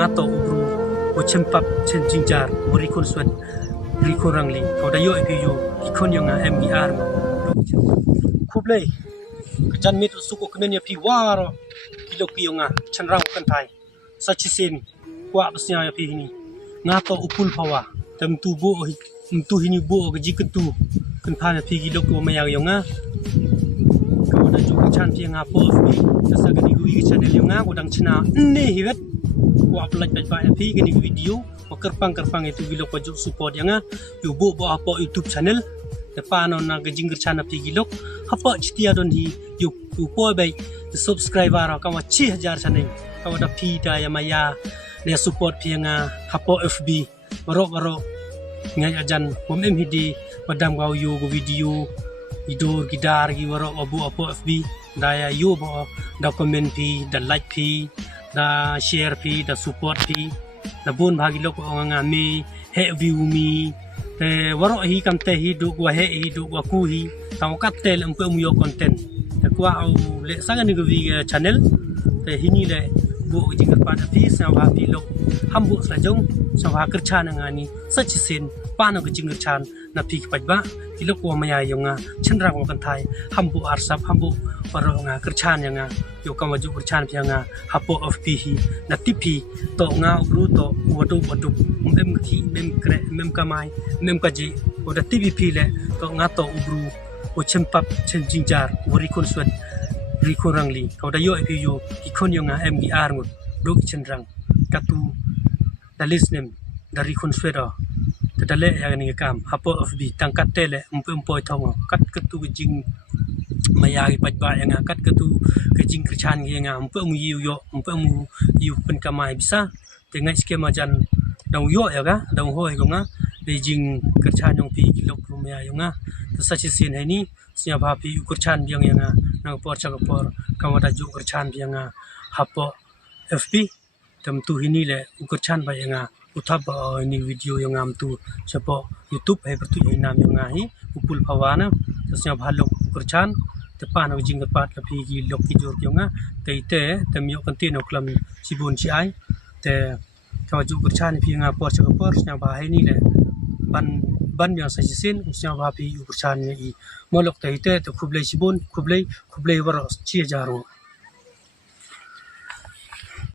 ngato ubru o chempap chen jingjar o rikon swat rikon rangli kau dayo ipiyo ikon yang MGR kublai jan mit suku kenenya pi waro kilo piyo nga chanrang kantai sachisin kwa besnya ya pi ini ngato upul Phawa tem tubo tu hini bo gaji ketu kentan pi kilo ko mayang yonga kau da juga chan pi nga po pi sa gani gu i channel yonga godang china ne hiwet kwa pelaj pa pi gani video kerpang itu gilo pojok support yang yu bo apa YouTube channel depan on na jing kyrshan pi gilo apa citia don hi yu po bai subscriber ka wa 6000 channel ka wa da pi da ya maya ne support pi nga apa FB baro ngai ajan pom em hidi padam gau yu go video idor gidar gi waro abu apa FB da ya yu bo da comment pi da like pi da share pi da support pi na bun bagi lok nga me he view mi te waro hi kam te hi du wa he hi du wa ku hi taw kat tel ampe mu yo content te kwa au le sang ni go vi channel te hi ni le bu jing pa da pi sa wa pi lok ham bu sa jong sa wa kyrshan nga ni sa chi sin pa na go jing kyrshan na pi pa ba ki lok wa maya yo nga chenrang wa kan thai ham bu arsap ham bu waro nga kyrshan nga yo kam ju kyrshan pi nga hapo of pi hi na tipi to nga gru to wadu mem ki mem kre mem kamai mem kaji oda tipi pi le to nga to ubru o chempap chen jingjar o rikon swat rikon rangli kau da yo pi yo ikon yo nga MGR ngut do chenrang katu da lisnem da rikon swat da le ya ni kam hapo of bi tangkat tele empoi thong kat katu jing maya gi pajba yang kat katu ke jing kyrshan gi nga ampe mu yu yo ampe mu yu pen kamai bisa tengai skema jan dong yo ya ga dong hoi ko nga beijing kyrshan yong pi kilo ko maya yo nga to sa chi sin hai ni sia ba pi kyrshan biang yang nang por cha por kamada ju kyrshan biang hapo FB tem tu hini le kyrshan ba yang uthap ni video yang am tu chapo YouTube hai bertu nam yang hi upul Phawa na sia ba lok kyrshan tepan au jing pat la pi gi lok ki jor kyonga te temyo kantin ok lam sibun chi ai te ka ju kyrshan pi nga por cha por nya ba hai ni le ban yang sa sin nya ba pi kyrshan ni molok te to khublei sibun khublei waro 6000